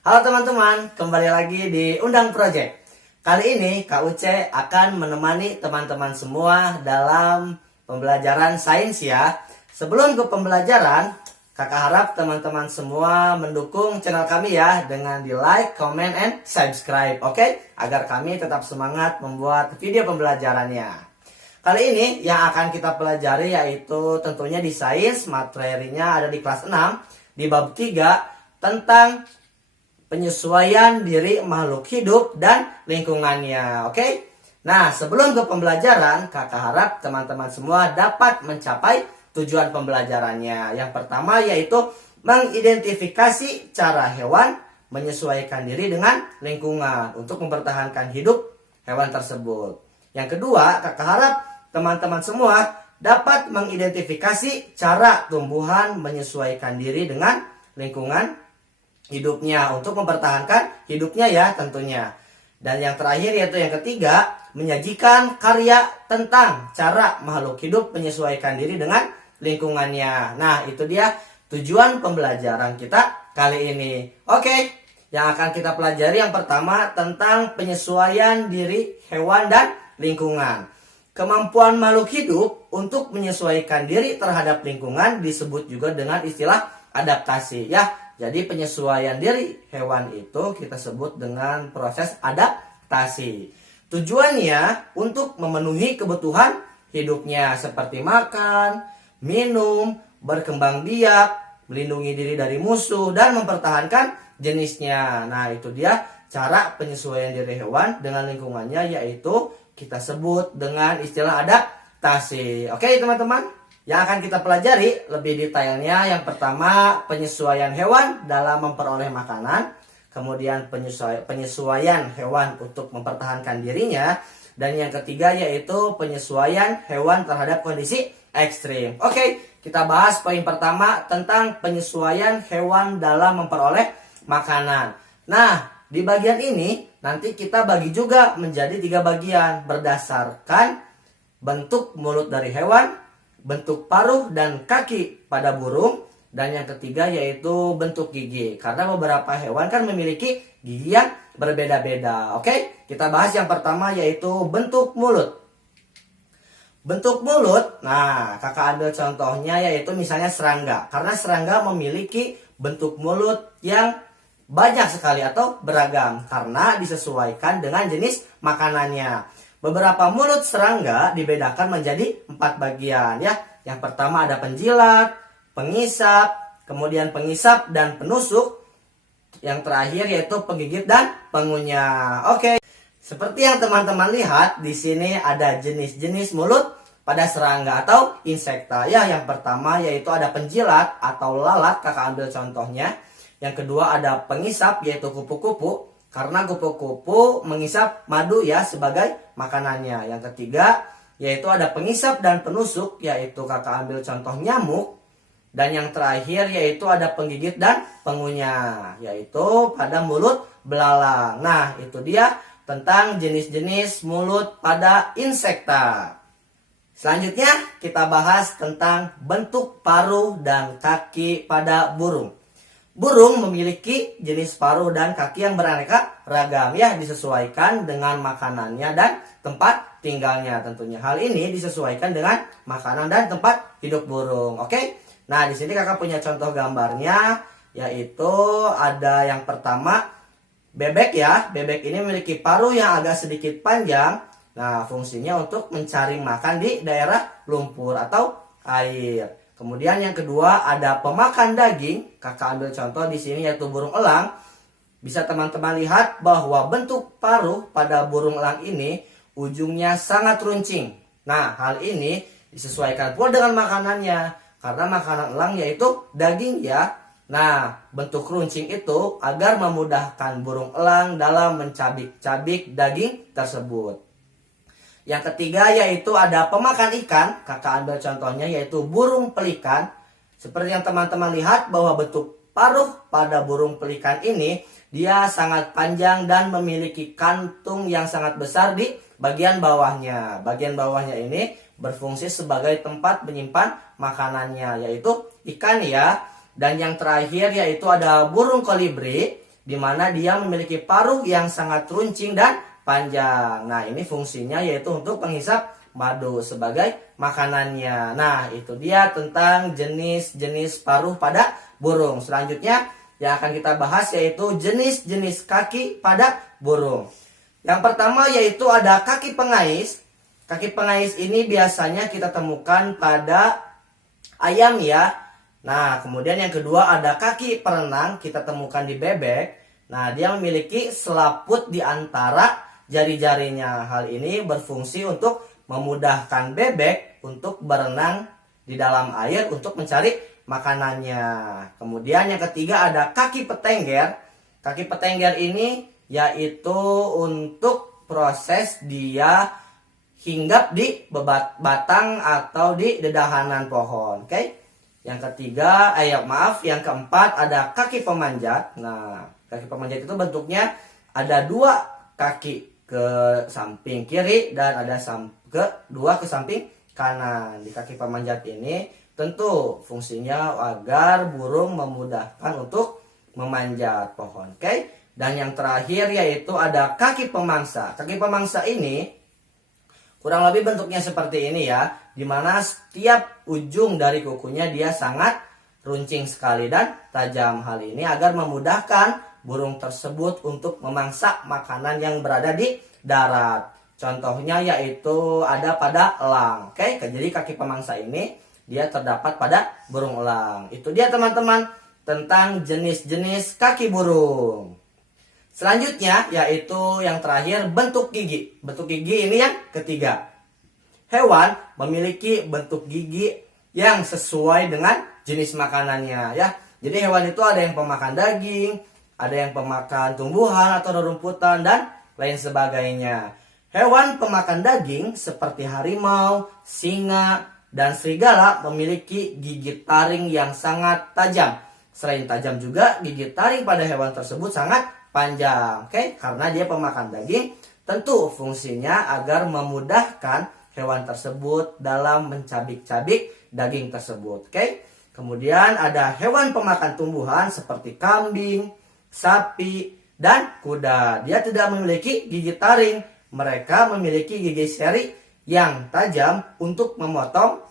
Halo teman-teman, kembali lagi di Undang Project. Kali ini Kak Uce akan menemani teman-teman semua dalam pembelajaran sains ya. Sebelum ke pembelajaran, Kakak harap teman-teman semua mendukung channel kami ya dengan di like, comment, and subscribe, oke? Agar kami tetap semangat membuat video pembelajarannya. Kali ini yang akan kita pelajari yaitu tentunya di sains, materinya ada di kelas 6, di bab 3 tentang penyesuaian diri makhluk hidup dan lingkungannya, oke? Nah, sebelum ke pembelajaran, kakak harap teman-teman semua dapat mencapai tujuan pembelajarannya. Yang pertama yaitu mengidentifikasi cara hewan menyesuaikan diri dengan lingkungan untuk mempertahankan hidup hewan tersebut. Yang kedua, kakak harap teman-teman semua dapat mengidentifikasi cara tumbuhan menyesuaikan diri dengan lingkungan hidupnya untuk mempertahankan hidupnya ya tentunya. Dan yang terakhir yaitu yang ketiga, menyajikan karya tentang cara makhluk hidup menyesuaikan diri dengan lingkungannya. Nah, itu dia tujuan pembelajaran kita kali ini. Oke, yang akan kita pelajari yang pertama tentang penyesuaian diri hewan dan lingkungan. Kemampuan makhluk hidup untuk menyesuaikan diri terhadap lingkungan disebut juga dengan istilah adaptasi ya. Jadi penyesuaian diri hewan itu kita sebut dengan proses adaptasi. Tujuannya untuk memenuhi kebutuhan hidupnya seperti makan, minum, berkembang biak, melindungi diri dari musuh, dan mempertahankan jenisnya. Nah, itu dia cara penyesuaian diri hewan dengan lingkungannya yaitu kita sebut dengan istilah adaptasi. Oke teman-teman? Yang akan kita pelajari lebih detailnya yang pertama penyesuaian hewan dalam memperoleh makanan, kemudian penyesuaian hewan untuk mempertahankan dirinya, dan yang ketiga yaitu penyesuaian hewan terhadap kondisi ekstrim. Oke, kita bahas poin pertama tentang penyesuaian hewan dalam memperoleh makanan. Nah, di bagian ini nanti kita bagi juga menjadi 3 bagian berdasarkan bentuk mulut dari hewan, bentuk paruh dan kaki pada burung, dan yang ketiga yaitu bentuk gigi. Karena beberapa hewan kan memiliki gigi yang berbeda-beda. Oke, kita bahas yang pertama yaitu bentuk mulut. Bentuk mulut, nah kakak ambil contohnya yaitu misalnya serangga. Karena serangga memiliki bentuk mulut yang banyak sekali atau beragam karena disesuaikan dengan jenis makanannya. Beberapa mulut serangga dibedakan menjadi 4 bagian ya. Yang pertama ada penjilat, pengisap, kemudian pengisap dan penusuk. Yang terakhir yaitu penggigit dan pengunyah. Oke. Seperti yang teman-teman lihat di sini ada jenis-jenis mulut pada serangga atau insekta. Ya, yang pertama yaitu ada penjilat atau lalat, kakak ambil contohnya. Yang kedua ada pengisap yaitu kupu-kupu. Karena kupu-kupu mengisap madu ya sebagai makanannya. Yang ketiga yaitu ada pengisap dan penusuk yaitu kakak ambil contoh nyamuk. Dan yang terakhir yaitu ada penggigit dan pengunyah yaitu pada mulut belalang. Nah, itu dia tentang jenis-jenis mulut pada insekta. Selanjutnya kita bahas tentang bentuk paruh dan kaki pada burung. Burung memiliki jenis paruh dan kaki yang beraneka ragam ya, disesuaikan dengan makanannya dan tempat tinggalnya tentunya. Hal ini disesuaikan dengan makanan dan tempat hidup burung. Oke. Nah, di sini kakak punya contoh gambarnya yaitu ada yang pertama bebek ya. Bebek ini memiliki paruh yang agak sedikit panjang. Nah, fungsinya untuk mencari makan di daerah lumpur atau air. Kemudian yang kedua ada pemakan daging. Kakak ambil contoh di sini yaitu burung elang. Bisa teman-teman lihat bahwa bentuk paruh pada burung elang ini ujungnya sangat runcing. Nah, hal ini disesuaikan pula dengan makanannya. Karena makanan elang yaitu daging ya. Nah, bentuk runcing itu agar memudahkan burung elang dalam mencabik-cabik daging tersebut. Yang ketiga yaitu ada pemakan ikan. Kakak ambil contohnya yaitu burung pelikan. Seperti yang teman-teman lihat bahwa bentuk paruh pada burung pelikan ini dia sangat panjang dan memiliki kantung yang sangat besar di bagian bawahnya. Bagian bawahnya ini berfungsi sebagai tempat menyimpan makanannya yaitu ikan ya. Dan yang terakhir yaitu ada burung kolibri. di mana dia memiliki paruh yang sangat runcing dan panjang. Nah, ini fungsinya yaitu untuk penghisap madu sebagai makanannya. Nah, itu dia tentang jenis-jenis paruh pada burung. Selanjutnya yang akan kita bahas yaitu jenis-jenis kaki pada burung. Yang pertama yaitu ada kaki pengais. Kaki pengais ini biasanya kita temukan pada ayam ya. Nah, kemudian yang kedua ada kaki perenang, kita temukan di bebek. Nah, dia memiliki selaput di antara jari-jarinya. Hal ini berfungsi untuk memudahkan bebek untuk berenang di dalam air untuk mencari makanannya. Kemudian yang ketiga ada kaki petengger. Kaki petengger ini yaitu untuk proses dia hinggap di batang atau di dedahanan pohon. Oke. Yang ketiga, yang keempat ada kaki pemanjat. Nah, kaki pemanjat itu bentuknya ada dua kaki ke samping kiri dan ada dua ke samping kanan. Di kaki pemanjat ini tentu fungsinya agar burung memudahkan untuk memanjat pohon. Oke. Dan yang terakhir yaitu ada kaki pemangsa. Kaki pemangsa ini kurang lebih bentuknya seperti ini ya, dimana setiap ujung dari kukunya dia sangat runcing sekali dan tajam. Hal ini agar memudahkan burung tersebut untuk memangsa makanan yang berada di darat. Contohnya yaitu ada pada elang. Oke, jadi kaki pemangsa ini dia terdapat pada burung elang. Itu dia teman-teman tentang jenis-jenis kaki burung. Selanjutnya yaitu yang terakhir bentuk gigi. Bentuk gigi ini yang ketiga. Hewan memiliki bentuk gigi yang sesuai dengan jenis makanannya ya. Jadi hewan itu ada yang pemakan daging, ada yang pemakan tumbuhan atau rerumputan dan lain sebagainya. Hewan pemakan daging seperti harimau, singa, dan serigala memiliki gigi taring yang sangat tajam. Selain tajam juga gigi taring pada hewan tersebut sangat panjang, oke? Karena dia pemakan daging, tentu fungsinya agar memudahkan hewan tersebut dalam mencabik-cabik daging tersebut, oke? Kemudian ada hewan pemakan tumbuhan seperti kambing, sapi, dan kuda. Dia tidak memiliki gigi taring, mereka memiliki gigi seri yang tajam untuk memotong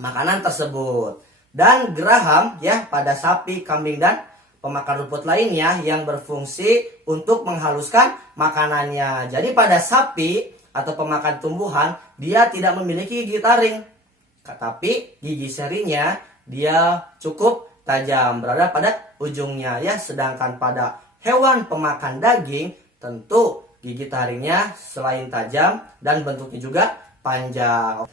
makanan tersebut. Dan geraham ya pada sapi, kambing, dan pemakan rumput lainnya yang berfungsi untuk menghaluskan makanannya. Jadi pada sapi atau pemakan tumbuhan dia tidak memiliki gigi taring, tapi gigi serinya dia cukup tajam berada pada ujungnya ya. Sedangkan pada hewan pemakan daging tentu gigi taringnya selain tajam dan bentuknya juga panjang.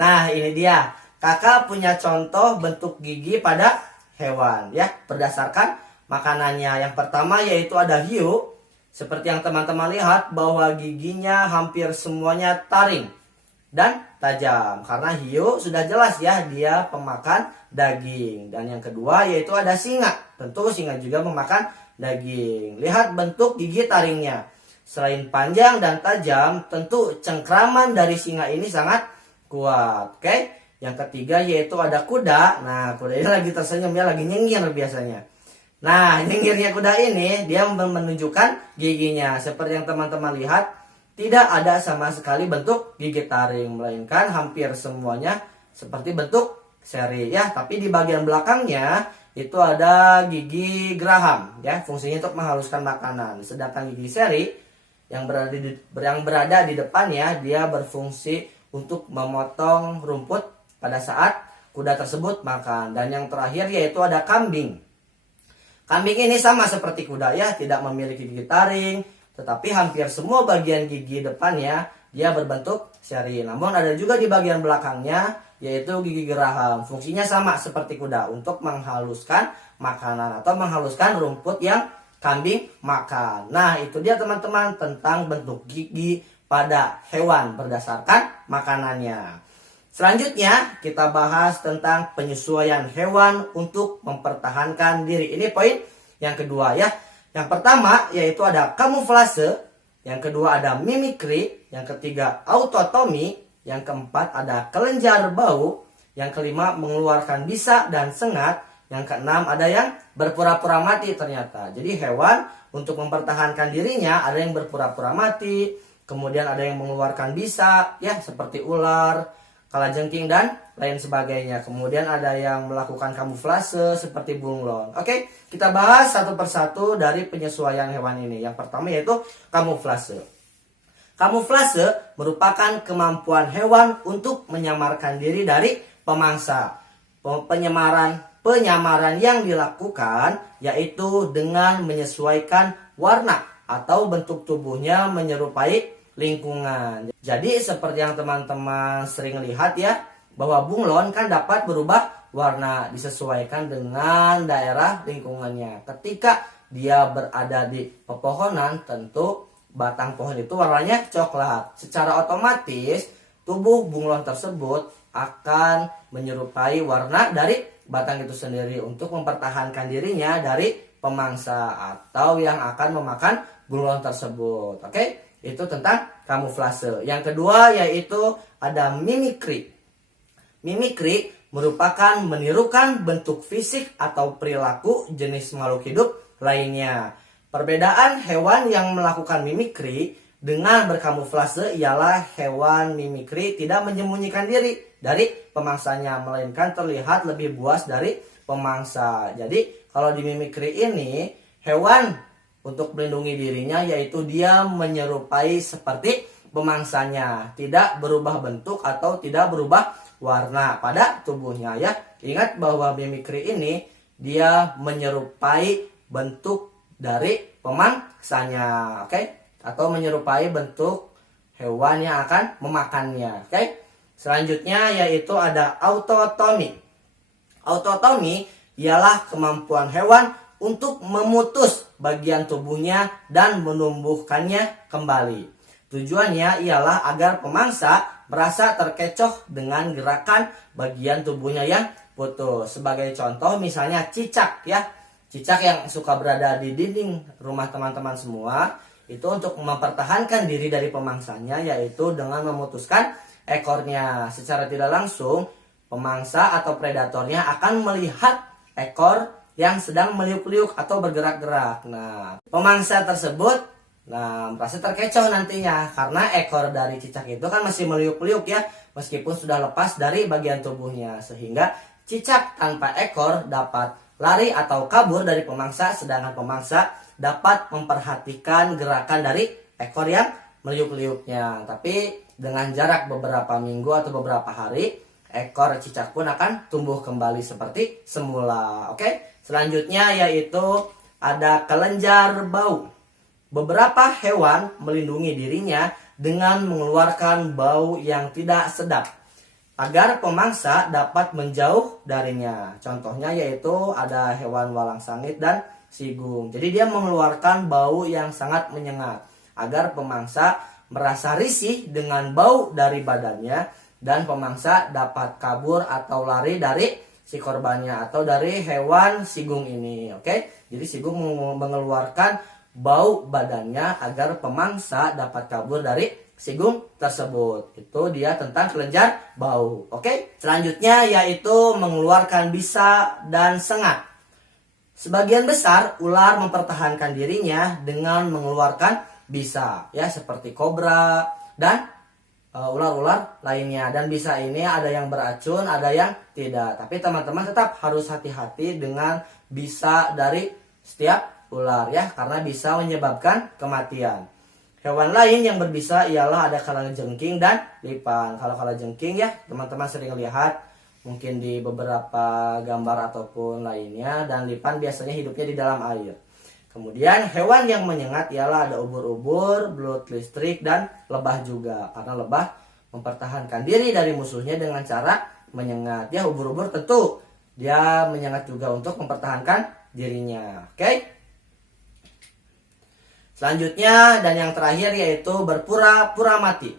Nah, ini dia. Kakak punya contoh bentuk gigi pada hewan ya berdasarkan makanannya. Yang pertama yaitu ada hiu. Seperti yang teman-teman lihat bahwa giginya hampir semuanya taring dan tajam karena hiu sudah jelas ya dia pemakan daging. Dan yang kedua yaitu ada singa. Tentu singa juga memakan daging. Lihat bentuk gigi taringnya. Selain panjang dan tajam, tentu cengkraman dari singa ini sangat kuat. Oke? Yang ketiga yaitu ada kuda. Nah, kuda ini lagi tersenyum ya, lagi nyengir biasanya. Nah, nyengirnya kuda ini dia menunjukkan giginya. Seperti yang teman-teman lihat, tidak ada sama sekali bentuk gigi taring, melainkan hampir semuanya seperti bentuk seri ya. Tapi di bagian belakangnya itu ada gigi geraham ya, fungsinya untuk menghaluskan makanan. Sedangkan gigi seri yang berada di depannya dia berfungsi untuk memotong rumput pada saat kuda tersebut makan. Dan yang terakhir yaitu ada kambing. Kambing ini sama seperti kuda ya, tidak memiliki gigi taring, tetapi hampir semua bagian gigi depannya dia berbentuk seri. Namun ada juga di bagian belakangnya yaitu gigi geraham. Fungsinya sama seperti kuda untuk menghaluskan makanan atau menghaluskan rumput yang kambing makan. Nah, itu dia teman-teman tentang bentuk gigi pada hewan berdasarkan makanannya. Selanjutnya kita bahas tentang penyesuaian hewan untuk mempertahankan diri. Ini poin yang kedua ya. Yang pertama yaitu ada kamuflase, yang kedua ada mimikri, yang ketiga autotomi, yang keempat ada kelenjar bau, yang kelima mengeluarkan bisa dan sengat, Yang keenam, ada yang berpura-pura mati ternyata. Jadi hewan untuk mempertahankan dirinya ada yang berpura-pura mati, kemudian ada yang mengeluarkan bisa, ya seperti ular, kalajengking dan lain sebagainya. Kemudian ada yang melakukan kamuflase seperti bunglon. Oke, kita bahas satu persatu dari penyesuaian hewan ini. Yang pertama yaitu kamuflase. Kamuflase merupakan kemampuan hewan untuk menyamarkan diri dari pemangsa. Penyamaran yang dilakukan yaitu dengan menyesuaikan warna atau bentuk tubuhnya menyerupai lingkungan. Jadi seperti yang teman-teman sering lihat ya, bahwa bunglon kan dapat berubah warna disesuaikan dengan daerah lingkungannya. Ketika dia berada di pepohonan, tentu batang pohon itu warnanya coklat. Secara otomatis tubuh bunglon tersebut akan menyerupai warna dari batang itu sendiri untuk mempertahankan dirinya dari pemangsa atau yang akan memakan bunglon tersebut. Oke, itu tentang kamuflase. Yang kedua yaitu ada mimikri. Mimikri merupakan menirukan bentuk fisik atau perilaku jenis makhluk hidup lainnya. Perbedaan hewan yang melakukan mimikri dengan berkamuflase ialah hewan mimikri tidak menyembunyikan diri dari pemangsanya, melainkan terlihat lebih buas dari pemangsa. Jadi kalau di mimikri ini, hewan untuk melindungi dirinya yaitu dia menyerupai seperti pemangsanya, tidak berubah bentuk atau tidak berubah warna pada tubuhnya ya. Ingat bahwa mimikri ini dia menyerupai bentuk dari pemangsanya, oke? Atau menyerupai bentuk hewan yang akan memakannya, oke? Selanjutnya yaitu ada autotomi. Autotomi ialah kemampuan hewan untuk memutus bagian tubuhnya dan menumbuhkannya kembali. Tujuannya ialah agar pemangsa merasa terkecoh dengan gerakan bagian tubuhnya yang putus. Sebagai contoh misalnya cicak ya. Cicak yang suka berada di dinding rumah teman-teman semua, itu untuk mempertahankan diri dari pemangsanya yaitu dengan memutuskan ekornya. Secara tidak langsung pemangsa atau predatornya akan melihat ekor yang sedang meliuk-liuk atau bergerak-gerak. Nah, pemangsa tersebut merasa terkecoh nantinya karena ekor dari cicak itu kan masih meliuk-liuk ya, meskipun sudah lepas dari bagian tubuhnya, sehingga cicak tanpa ekor dapat lari atau kabur dari pemangsa, sedangkan pemangsa dapat memperhatikan gerakan dari ekor yang meliuk-liuknya. Tapi dengan jarak beberapa minggu atau beberapa hari, ekor cicak pun akan tumbuh kembali seperti semula. Oke, selanjutnya yaitu ada kelenjar bau. Beberapa hewan melindungi dirinya dengan mengeluarkan bau yang tidak sedap agar pemangsa dapat menjauh darinya. Contohnya yaitu ada hewan walang sangit dan sigung. Jadi dia mengeluarkan bau yang sangat menyengat agar pemangsa merasa risih dengan bau dari badannya dan pemangsa dapat kabur atau lari dari si korbannya atau dari hewan sigung ini. Oke? Jadi sigung mengeluarkan bau badannya agar pemangsa dapat kabur dari sigung tersebut. Itu dia tentang kelenjar bau. Oke? Selanjutnya yaitu mengeluarkan bisa dan sengat. Sebagian besar ular mempertahankan dirinya dengan mengeluarkan bisa, ya seperti kobra dan ular-ular lainnya. Dan bisa ini ada yang beracun, ada yang tidak. Tapi teman-teman tetap harus hati-hati dengan bisa dari setiap ular ya, karena bisa menyebabkan kematian. Hewan lain yang berbisa ialah ada kalajengking dan lipan. Kalau kalajengking ya teman-teman sering lihat mungkin di beberapa gambar ataupun lainnya, dan lipan biasanya hidupnya di dalam air. Kemudian hewan yang menyengat ialah ada ubur-ubur, belut listrik, dan lebah juga. Karena lebah mempertahankan diri dari musuhnya dengan cara menyengat. Ya, ubur-ubur tentu dia menyengat juga untuk mempertahankan dirinya. Oke? Selanjutnya dan yang terakhir yaitu berpura-pura mati.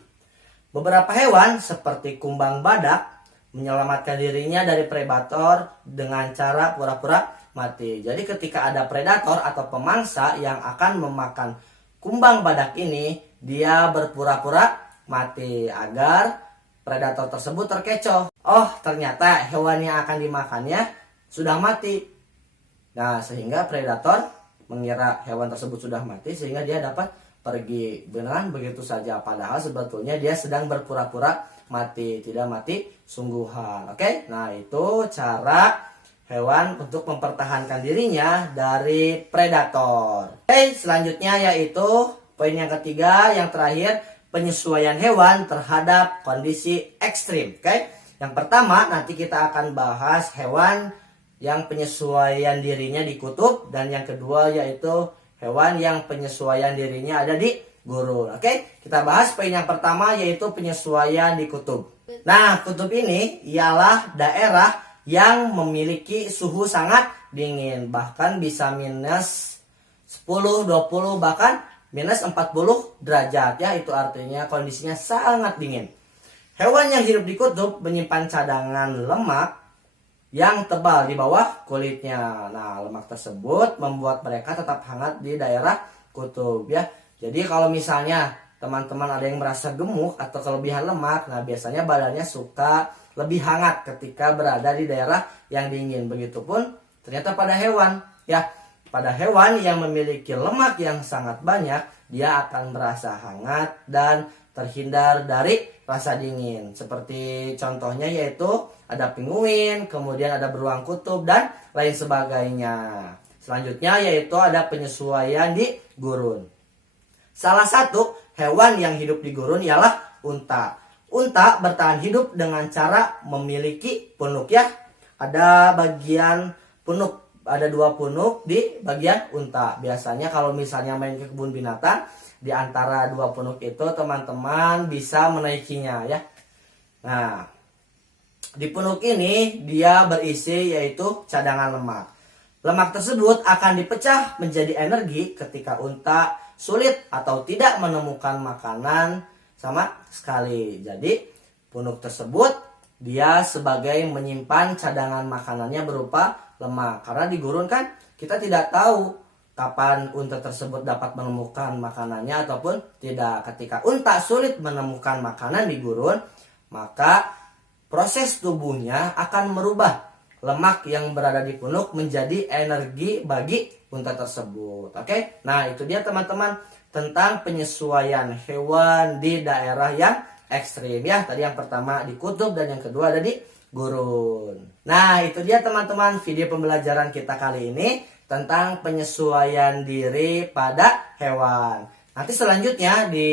Beberapa hewan seperti kumbang badak menyelamatkan dirinya dari predator dengan cara pura-pura mati. Jadi ketika ada predator atau pemangsa yang akan memakan kumbang badak ini, dia berpura-pura mati agar predator tersebut terkecoh. Oh, ternyata hewan yang akan dimakannya sudah mati. Nah, sehingga predator mengira hewan tersebut sudah mati sehingga dia dapat pergi beneran begitu saja. Padahal sebetulnya dia sedang berpura-pura mati, tidak mati sungguhan. Oke, nah itu cara hewan untuk mempertahankan dirinya dari predator. Oke, selanjutnya yaitu poin yang ketiga, yang terakhir, penyesuaian hewan terhadap kondisi ekstrim. Oke, yang pertama nanti kita akan bahas hewan yang penyesuaian dirinya di kutub, dan yang kedua yaitu hewan yang penyesuaian dirinya ada di gurun. Oke, kita bahas poin yang pertama yaitu penyesuaian di kutub. Nah, kutub ini ialah daerah yang memiliki suhu sangat dingin, bahkan bisa minus 10, 20, bahkan minus 40 derajat ya. Itu artinya kondisinya sangat dingin. Hewan yang hidup di kutub menyimpan cadangan lemak yang tebal di bawah kulitnya. Nah, lemak tersebut membuat mereka tetap hangat di daerah kutub ya. Jadi kalau misalnya teman-teman ada yang merasa gemuk atau kelebihan lemak, nah biasanya badannya suka lebih hangat ketika berada di daerah yang dingin. Begitupun ternyata pada hewan ya. Pada hewan yang memiliki lemak yang sangat banyak, dia akan merasa hangat dan terhindar dari rasa dingin. Seperti contohnya yaitu ada penguin, kemudian ada beruang kutub dan lain sebagainya. Selanjutnya yaitu ada penyesuaian di gurun. Salah satu hewan yang hidup di gurun ialah unta. Unta bertahan hidup dengan cara memiliki punuk ya. Ada bagian punuk, ada 2 punuk di bagian unta. Biasanya kalau misalnya main ke kebun binatang, di antara 2 punuk itu teman-teman bisa menaikinya ya. Nah, di punuk ini dia berisi yaitu cadangan lemak. Lemak tersebut akan dipecah menjadi energi ketika unta sulit atau tidak menemukan makanan sama sekali. Jadi punuk tersebut dia sebagai menyimpan cadangan makanannya berupa lemak. Karena di gurun kan kita tidak tahu kapan unta tersebut dapat menemukan makanannya ataupun tidak. Ketika unta sulit menemukan makanan di gurun, maka proses tubuhnya akan merubah lemak yang berada di punuk menjadi energi bagi unta tersebut. Oke, nah itu dia teman-teman tentang penyesuaian hewan di daerah yang ekstrim ya. Tadi yang pertama di kutub dan yang kedua ada di gurun. Nah itu dia teman-teman video pembelajaran kita kali ini tentang penyesuaian diri pada hewan. Nanti selanjutnya di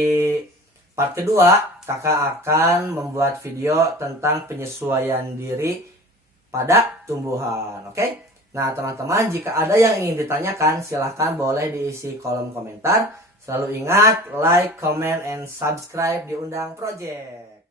part kedua kakak akan membuat video tentang penyesuaian diri pada tumbuhan. Oke? Nah teman-teman, jika ada yang ingin ditanyakan silahkan boleh diisi kolom komentar. Selalu ingat like, comment, and subscribe di Undang Project.